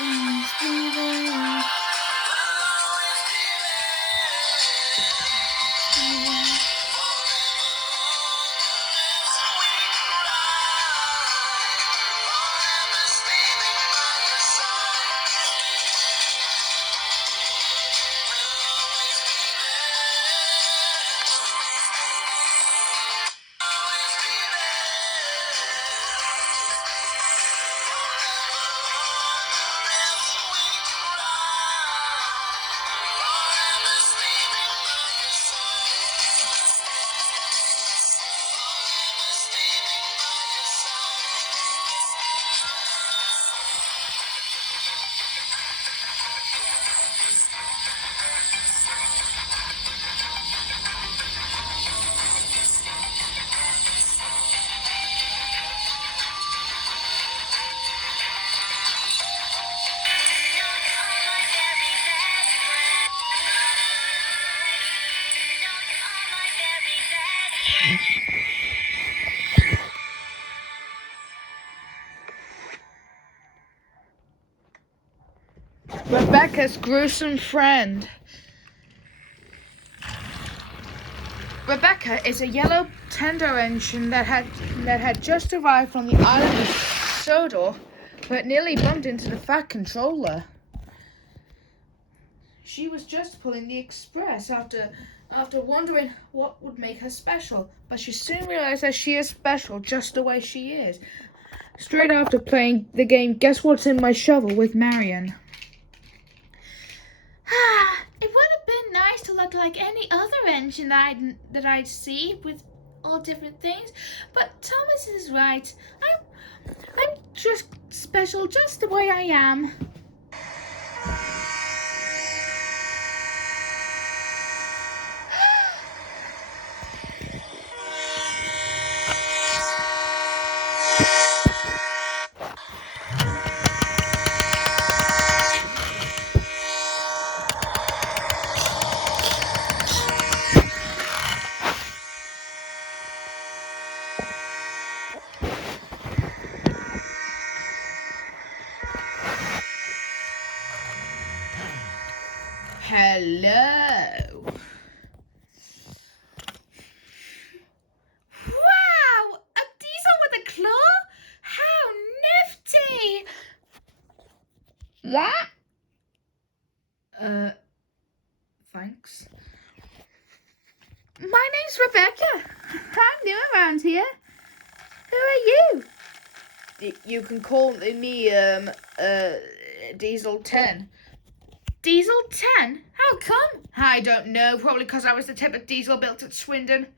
always be there. Rebecca's gruesome friend. Rebecca is a yellow tender engine that had just arrived from the island of Sodor, but nearly bumped into the Fat Controller. She was just pulling the express after wondering what would make her special, but she soon realized that she is special just the way she is. Straight after playing the game Guess What's in My Shovel with Marion. It would have been nice to look like any other engine that I'd see with all different things, but Thomas is right. I'm just special just the way I am. Hello. Wow! A diesel with a claw? How nifty! What? Thanks. My name's Rebecca. I'm new around here. Who are you? You can call me, Diesel-10. Diesel-10? How come? I don't know. Probably because I was the type of diesel built at Swindon.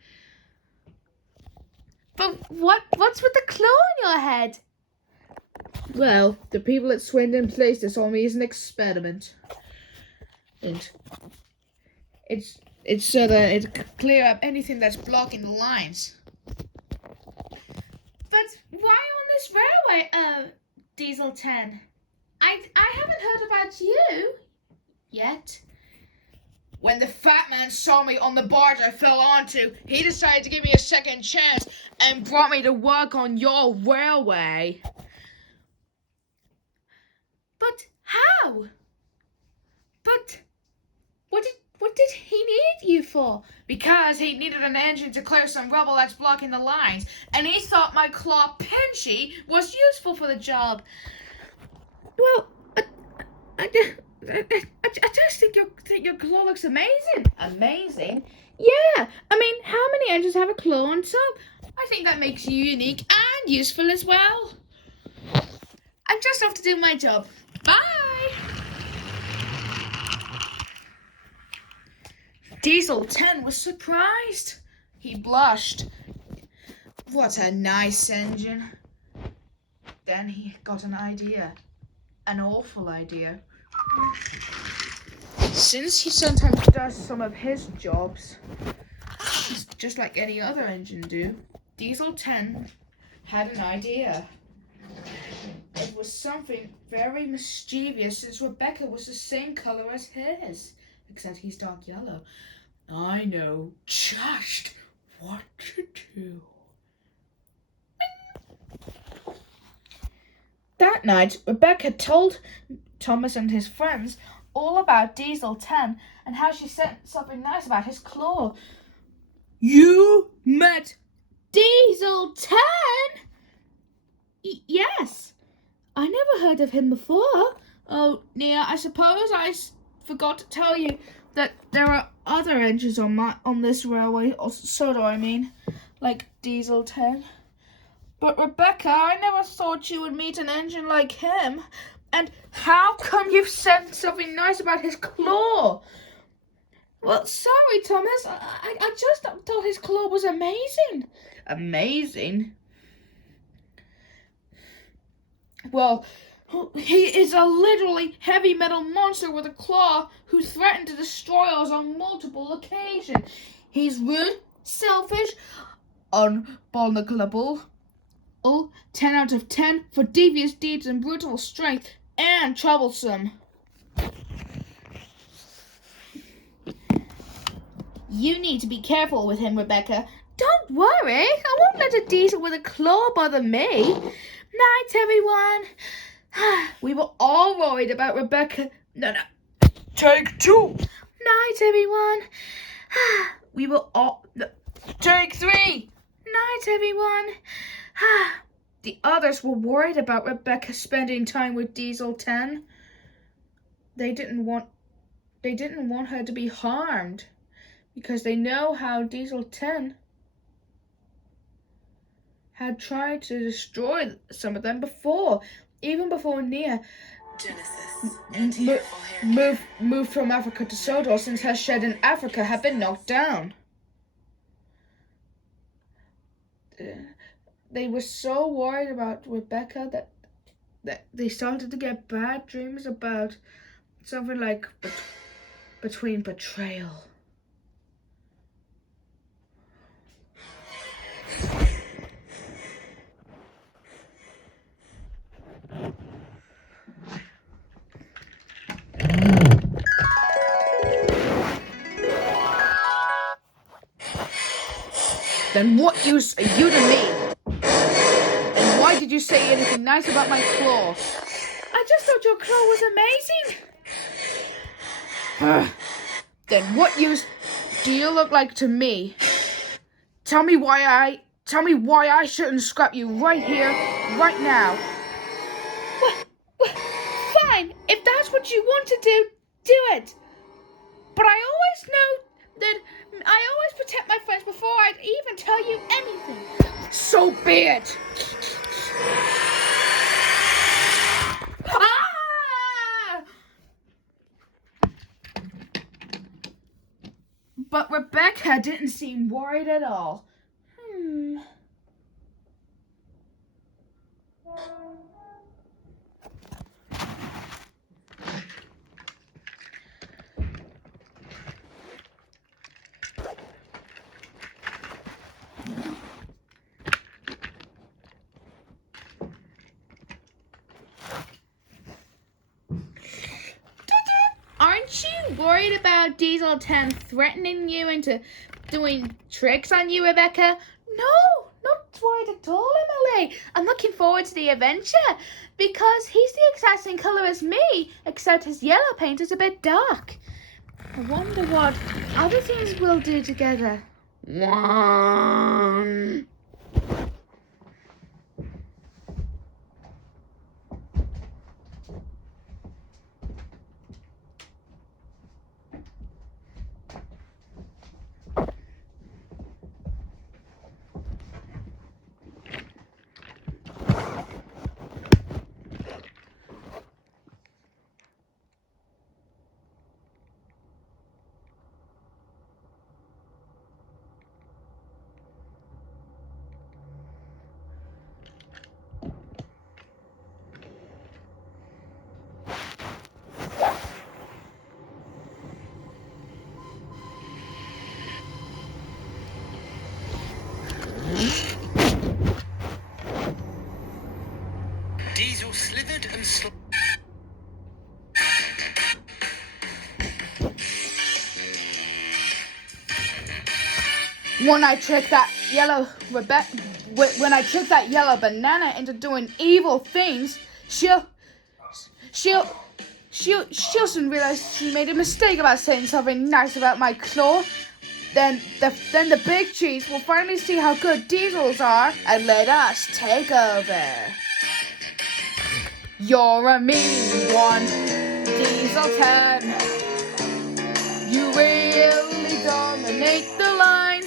But what's with the claw on your head? Well, the people at Swindon placed this on me as an experiment. And it's so that it could clear up anything that's blocking the lines. But why on this railway, Diesel-10? I haven't heard about you yet. When the fat man saw me on the barge I fell onto, he decided to give me a second chance and brought me to work on your railway. But how? But what did he need you for? Because he needed an engine to clear some rubble that's blocking the lines, and he thought my claw Pinchy was useful for the job. Well, I just think your claw looks amazing. Amazing? Yeah. I mean, how many engines have a claw on top? I think that makes you unique and useful as well. I'm just off to do my job. Bye. Diesel-10 was surprised. He blushed. What a nice engine. Then he got an idea. An awful idea. Since he sometimes does some of his jobs, just like any other engine do, Diesel-10 had an idea. It was something very mischievous, since Rebecca was the same color as his, except he's dark yellow. I know just what to do. That night, Rebecca told Thomas and his friends all about Diesel-10 and how she said something nice about his claw. You met Diesel-10? Yes. I never heard of him before. Oh, Nia, I suppose I forgot to tell you that there are other engines on this railway, or Soda, I mean, like Diesel-10. But Rebecca, I never thought you would meet an engine like him. And how come you've said something nice about his claw? Well, sorry, Thomas. I just thought his claw was amazing. Amazing? Well, he is a literally heavy metal monster with a claw who threatened to destroy us on multiple occasions. He's rude, selfish, unvulnerable. 10 out of 10 for devious deeds and brutal strength, and troublesome. You need to be careful with him, Rebecca. Don't worry, I won't let a diesel with a claw bother me. Night, everyone. We were all worried about Rebecca. No. Take 2. Night, everyone. We were all... Take 3. Night, everyone. The others were worried about Rebecca spending time with Diesel-10. They didn't want her to be harmed because they know how Diesel-10 had tried to destroy some of them before, even before Nia moved from Africa to Sodor, since her shed in Africa had been knocked down. They were so worried about Rebecca that they started to get bad dreams about something like between betrayal. Then what use are you to me? And why did you say anything nice about my claw? I just thought your claw was amazing. Then what use do you look like to me? Tell me why I shouldn't scrap you right here, right now. Well, fine. If that's what you want to do, do it. But I always know that I always protect my friends before I'd even tell you anything. So be it. Ah! But Rebecca didn't seem worried at all. Aren't you worried about Diesel-10 threatening you into doing tricks on you, Rebecca? No, not worried at all, Emily. I'm looking forward to the adventure because he's the exact same colour as me, except his yellow paint is a bit dark. I wonder what other things we'll do together. One. Diesel slithered and When I trick that yellow banana into doing evil things, she'll she doesn't realize she made a mistake about saying something nice about my claw. Then the big cheese will finally see how good diesels are and let us take over. You're a mean one, Diesel 10. You really dominate the line.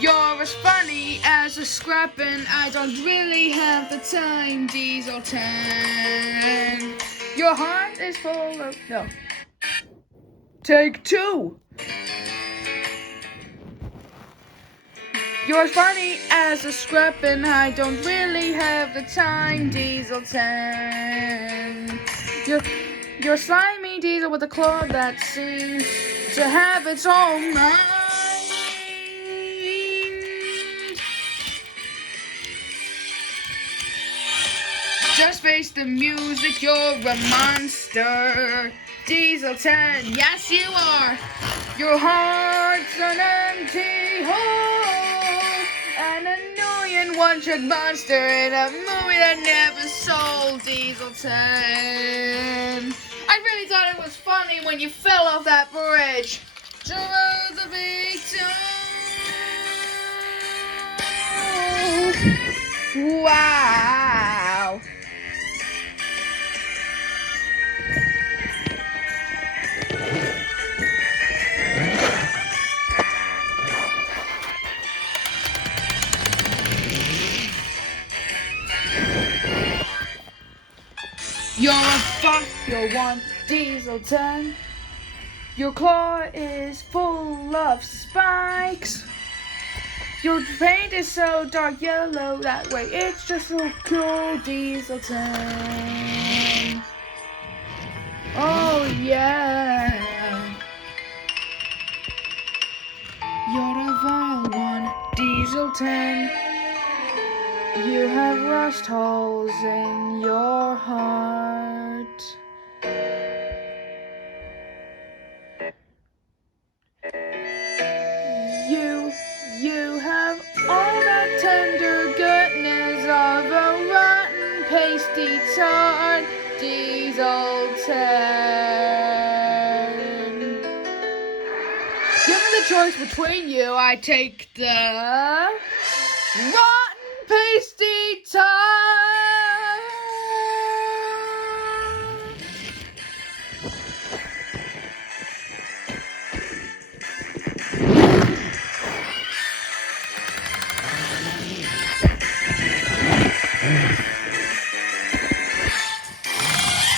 You're as funny as a scrap and I don't really have the time, Diesel 10. Your heart is full of... No. Take 2. You're as funny as a scrap and I don't really have the time, Diesel 10. You're slimy Diesel with a claw that seems to have its own mind. Just face the music, you're a monster. Diesel 10, yes you are. Your heart's an empty hole. An annoying one-trick monster in a movie that never sold, Diesel 10. I really thought it was funny when you fell off that bridge. Through the big toe. Wow. You're one Diesel 10. Your claw is full of spikes. Your paint is so dark yellow that way. It's just so cool, Diesel 10. Oh yeah. You're a vile one, Diesel 10. You have rust holes in your heart. You have all that tender goodness of a rotten, pasty tart, Diesel 10. Given the choice between you, I take the rotten, pasty tart.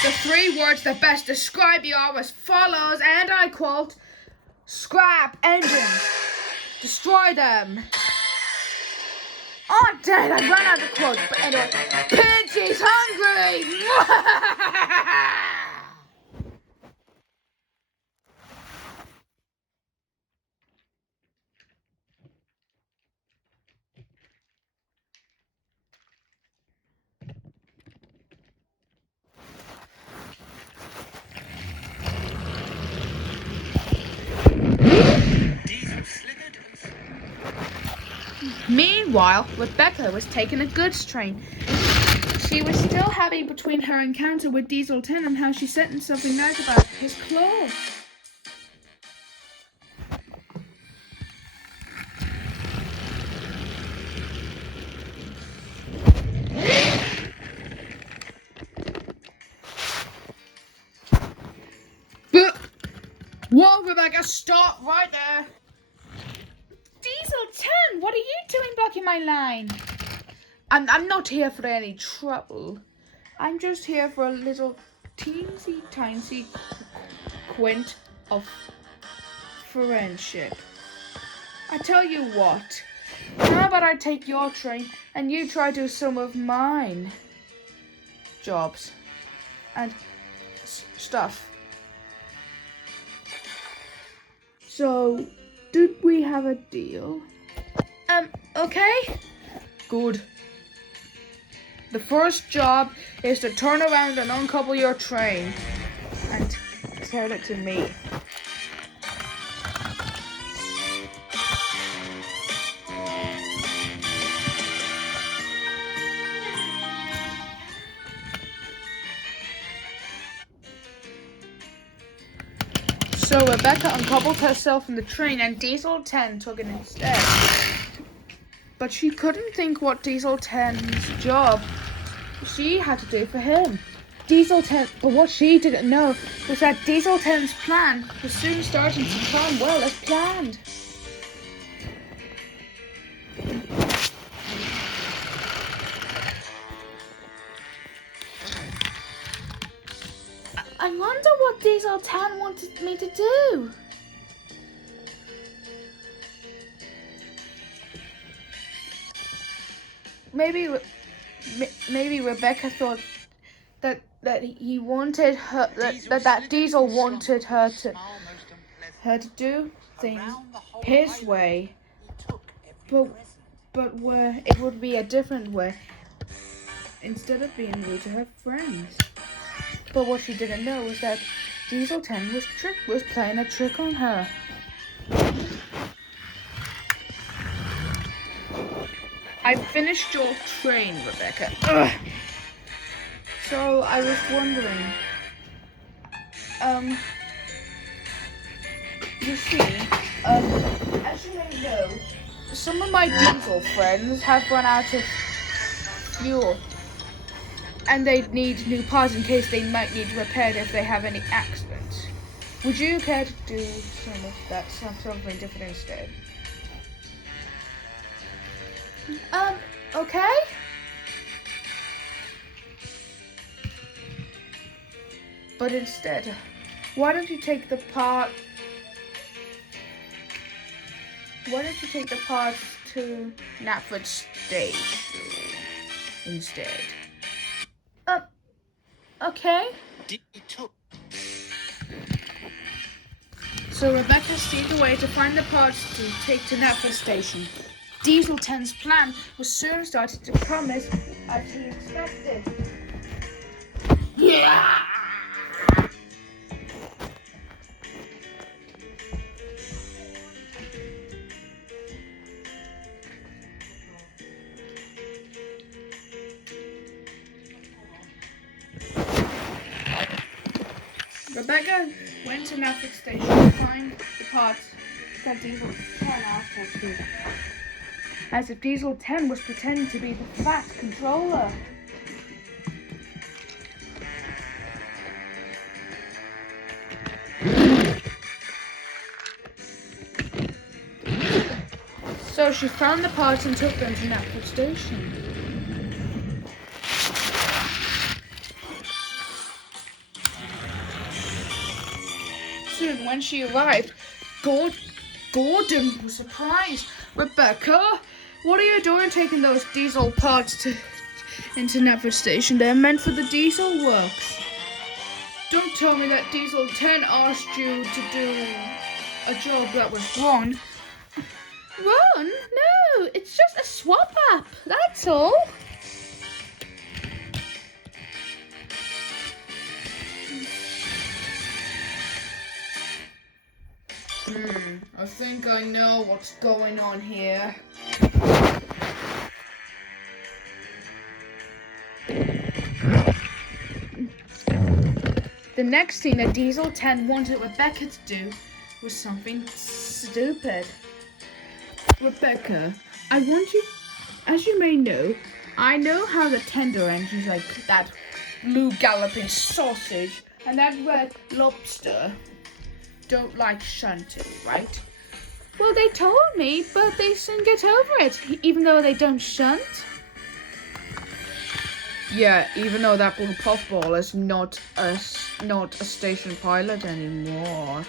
The 3 words that best describe you are as follows, and I quote, scrap engines, destroy them. Oh dang, I ran out of quotes, but anyway, Pinchy's hungry! Diesel slithered and Meanwhile, Rebecca was taking a goods train. She was still happy between her encounter with Diesel 10 and how she said something nice about his claw. But, whoa, Rebecca, stop right there. Diesel 10, what are you doing blocking my line? I'm not here for any trouble. I'm just here for a little teensy tiny quint of friendship. I tell you what, how about I take your train and you try to do some of mine jobs and stuff. So, did we have a deal? Okay. Good. The first job is to turn around and uncouple your train and tell it to me. So Rebecca uncoupled herself from the train and Diesel 10 took it instead. But she couldn't think what Diesel 10's job she had to do for him. But what she didn't know was that Diesel 10's plan was soon starting to come well as planned. I wonder what Diesel 10 wanted me to do. Maybe Rebecca thought that he wanted her that Diesel wanted her to do things his way, but where it would be a different way instead of being rude to her friends. But what she didn't know was that Diesel 10 was playing a trick on her. I finished your train, Rebecca. Ugh. So I was wondering, you see, as you may know, some of my Diesel friends have run out of fuel, and they need new parts in case they might need repaired if they have any accidents. Would you care to do something different instead? Okay. But instead, why don't you take the parts to Knapford Station instead? Okay. So Rebecca steamed away to find the parts to take to Knapford Station. Diesel 10's plan was soon starting to promise as he expected. Yeah! Rebecca went to Knapford Station to find the parts that Diesel 10 asked her to. As if Diesel 10 was pretending to be the fat controller. So she found the parts and took them to Knapford Station. Soon, when she arrived, Gordon was surprised. Rebecca, what are you doing taking those diesel parts into Knapford Station? They're meant for the diesel works. Don't tell me that Diesel 10 asked you to do a job that was wrong. Ron, no, it's just a swap up, that's all. I think I know what's going on here. The next thing that Diesel 10 wanted Rebecca to do was something stupid. Rebecca, I want you, as you may know, I know how the tender engines like that blue galloping sausage and that red lobster don't like shunting, right? Well, they told me, but they soon get over it, even though they don't shunt. Yeah, even though that blue puffball is not a station pilot anymore.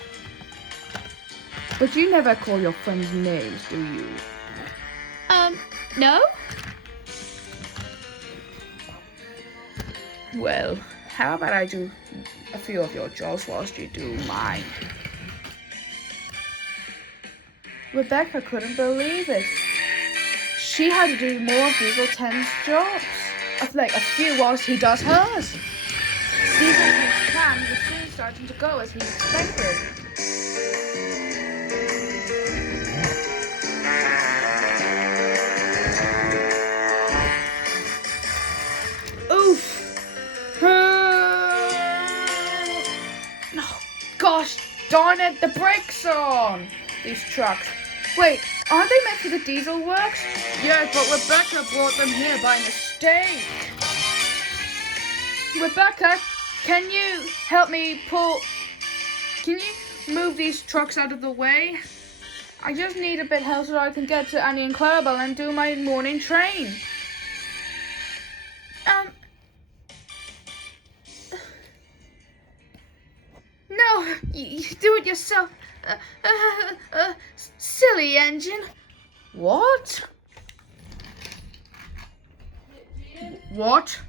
But you never call your friends names, do you? No? Well, how about I do a few of your jobs whilst you do mine? Rebecca couldn't believe it. She had to do more of Diesel 10's jobs. Like a few whilst he does hers. Diesel 10's plan was soon starting to go as he expected. Oof! Oh, gosh darn it! get the brakes on these trucks. Wait, aren't they meant for the diesel works? Yeah, but Rebecca brought them here by mistake. Rebecca, can you help me can you move these trucks out of the way? I just need a bit of help so I can get to Annie and Clarabelle and do my morning train. No, you do it yourself. Silly engine. What? What?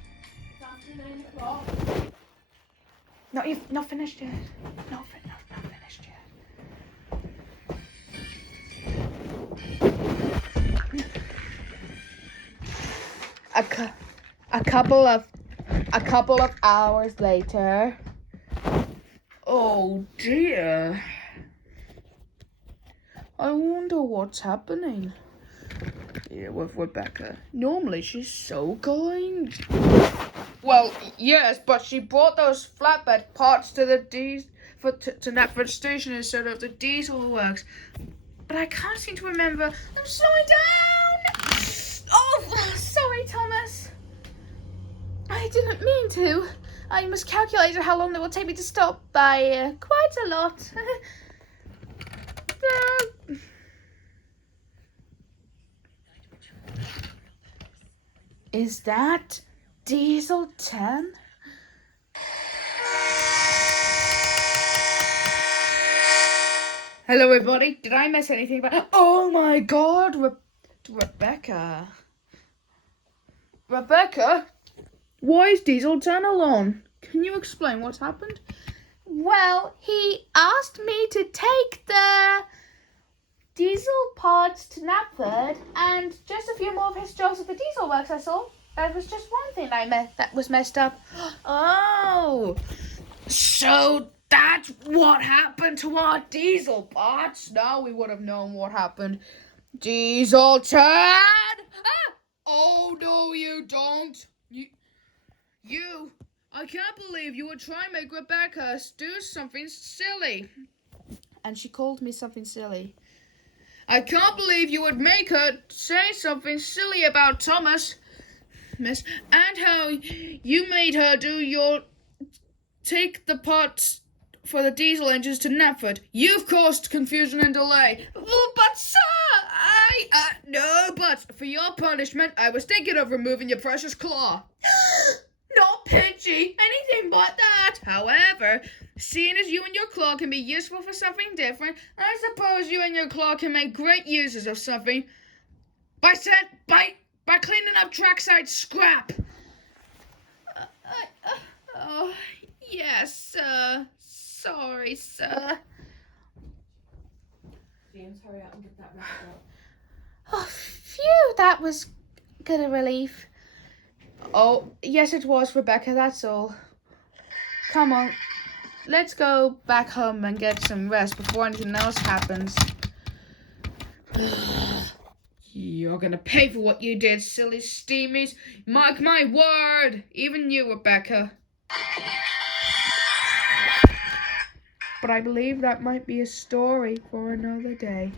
No, you've not finished yet. Not finished yet. A couple of hours later. Oh dear. I wonder what's happening here with Rebecca. Normally she's so kind. Well, yes, but she brought those flatbed parts to the to Knapford Station instead of the diesel works. But I can't seem to remember. I'm slowing down. Oh, sorry, Thomas. I didn't mean to. I miscalculated how long it would take me to stop by quite a lot. Is that Diesel 10? Hello, everybody. Did I miss anything about? Oh my God, Rebecca. Rebecca, why is Diesel 10 alone? Can you explain what's happened? Well, he asked me to take the diesel parts to Knapford and just a few more of his jobs at the diesel works. I saw. That was just one thing that was messed up. Oh, so that's what happened to our diesel parts. Now we would have known what happened. Diesel 10! Ah! Oh, no, you don't. I can't believe you would try and make Rebecca do something silly. And she called me something silly. I can't believe you would make her say something silly about Thomas, miss, and how you made her take the parts for the diesel engines to Knapford. You've caused confusion and delay. Oh, but sir, no, but for your punishment, I was thinking of removing your precious claw. Not Pidgey, anything but that. However, seeing as you and your claw can be useful for something different, I suppose you and your claw can make great uses of something by cleaning up trackside scrap. Oh, yes, sir. Sorry, sir. James, hurry up and get that wrapped up. Oh, phew, that was good a relief. Oh, yes it was, Rebecca, that's all. Come on, let's go back home and get some rest before anything else happens. You're gonna pay for what you did, silly steamies. Mark my word, even you, Rebecca. But I believe that might be a story for another day.